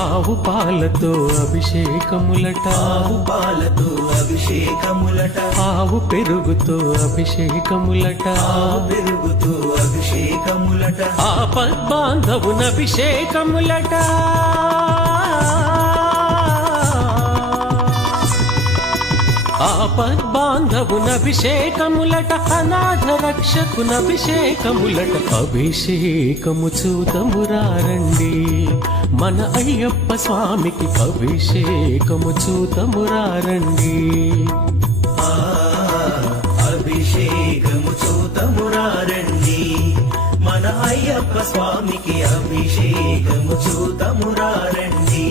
ఆవు పాలతో అభిషేకములట, ఆవు పాలతో అభిషేకములట, ఆవు పెరుగుతో అభిషేకములట, ఆవు పెరుగుతో అభిషేకములట, ఆపద్బాంధవున అభిషేకములట, ఆపద్బాంధవున అభిషేకములట, అనాథ రక్షకున అభిషేకములట. అభిషేకము చూతమురారండి, మన అయ్యప్ప స్వామికి అభిషేకము చూతమురారండి. అభిషేకము చూతమురారండి, మన అయ్యప్ప స్వామికి అభిషేకము చూతమురారండి.